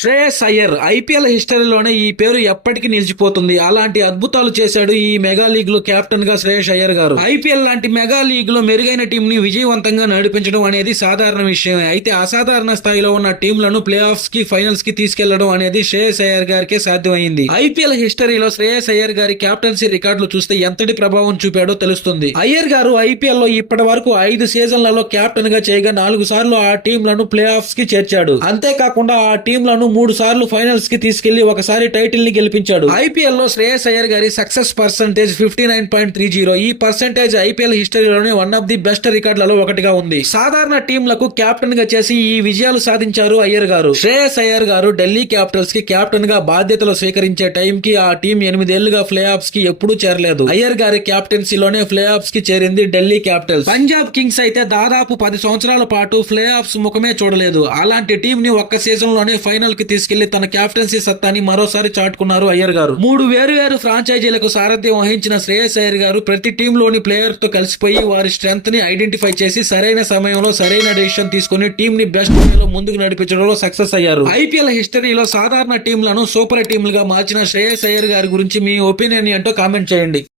Shreyas Iyer IPL హిస్టరీలోనే ఈ పేరు ఎప్పటికీ నిలిచిపోతుంది. అలాంటి అద్భుతాలు చేశాడు ఈ మెగా లీగ్ లో కెప్టెన్ గా శ్రేయస్ అయ్యర్ గారు. ఐపీఎల్ లాంటి మెగా లీగ్ లో మెరుగైన టీం ని విజయవంతంగా నడిపించడం అనేది సాధారణ విషయమే. అయితే అసాధారణ స్థాయిలో ఉన్న టీంలను ప్లే ఆఫ్స్ కి, ఫైనల్స్ కి తీసుకెళ్లడం అనేది శ్రేయస్ అయ్యర్ గారికే సాధ్యమైంది. ఐపీఎల్ హిస్టరీలో శ్రేయస్ అయ్యర్ గారి కెప్టెన్సీ రికార్డులు చూస్తే ఎంతటి ప్రభావం చూపాడో తెలుస్తుంది. అయ్యర్ గారు ఐపీఎల్ లో ఇప్పటి వరకు 5 సీజన్లలో కెప్టెన్ గా చేయగా 4 సార్లు ఆ టీంలను ప్లే ఆఫ్స్ కి చేర్చాడు. అంతేకాకుండా ఆ టీంలను 3 సార్లు ఫైనల్స్ కి తీసుకెళ్లి ఒకసారి టైటిల్ ని గెలిపించాడు. ఐపీఎల్ లో శ్రేయస్ అయ్యర్ గారి సక్సెస్ పర్సెంటేజ్ 59.30. ఈ percentage IPL హిస్టరీలోనే one of the best రికార్డులలో ఒకటిగా ఉంది. సాధారణ టీంలకు కెప్టెన్ గా చేసి ఈ విజయాలు సాధించారు అయ్యర్ గారు. శ్రేయస్ అయ్యర్ గారు ఢిల్లీ క్యాపిటల్స్ కి కెప్టెన్ గా బాధ్యతలు స్వీకరించే టైం కి ఆ టీం 8 ఏళ్లుగా ప్లే ఆఫ్స్ కి ఎప్పుడూ చేరలేదు. అయ్యర్ గారి కెప్టెన్సీలోనే ప్లే ఆఫ్స్ కి చేరింది ఢిల్లీ క్యాపిటల్స్. పంజాబ్ కింగ్స్ అయితే దాదాపు 10 సంవత్సరాల పాటు ప్లే ఆఫ్స్ ముఖమే చూడలేదు. అలాంటి టీం ని ఒక్క సీజన్ లోనే ఫైనల్ కి తీసుకెళ్లి తన కెప్టెన్సీ సత్తాని మరోసారి చాటుకున్నారు అయ్యర్ గారు. 3 వేరు ఫ్రాంచైజీలకు సారథ్యం వహించిన శ్రేయస్ అయ్యర్ గారు ప్రతి టీంలోని ప్లేయర్ తో కలిసిపోయి వారి స్ట్రెంగ్త్ ని ఐడెంటిఫై చేసి సరైన సమయంలో సరైన డెసిషన్ తీసుకుని టీం ని బెస్ట్ వేలో ముందుకు నడిపించడంలో సక్సెస్ అయ్యారు. ఐపీఎల్ హిస్టరీలో సాధారణ టీంలను సూపర్ టీంలుగా మార్చిన శ్రేయస్ అయ్యర్ గారి గురించి మీ ఒపీనియన్ ఏంటో కామెంట్ చేయండి.